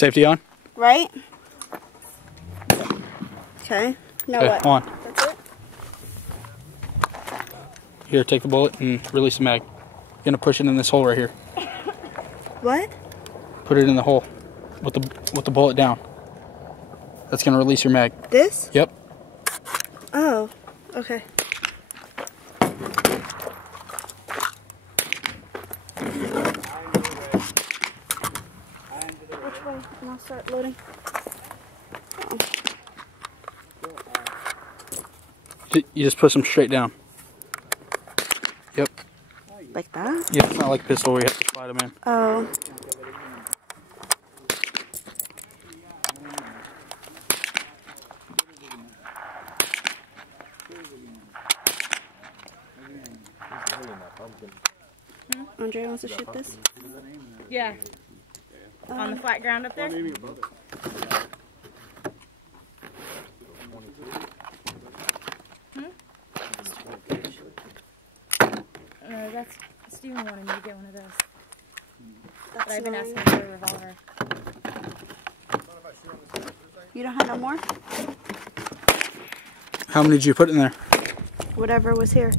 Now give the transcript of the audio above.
Safety on? Right? Okay. Now what? On. That's it? Here, take the bullet and release the mag. You're gonna push it in this hole right here. What? Put it in the hole with the bullet down. That's gonna release your mag. This? Yep. Oh, okay. Which way? And I'll start loading. Oh. You just push them straight down. Yep. Like that? Yeah, it's not like a pistol where you have to slide them in. Oh. Andre wants to shoot this? Yeah. On the flat ground up there? That's Steven wanted me to get one of those. But I've been asking for a revolver. You don't have no more? How many did you put in there? Whatever was here.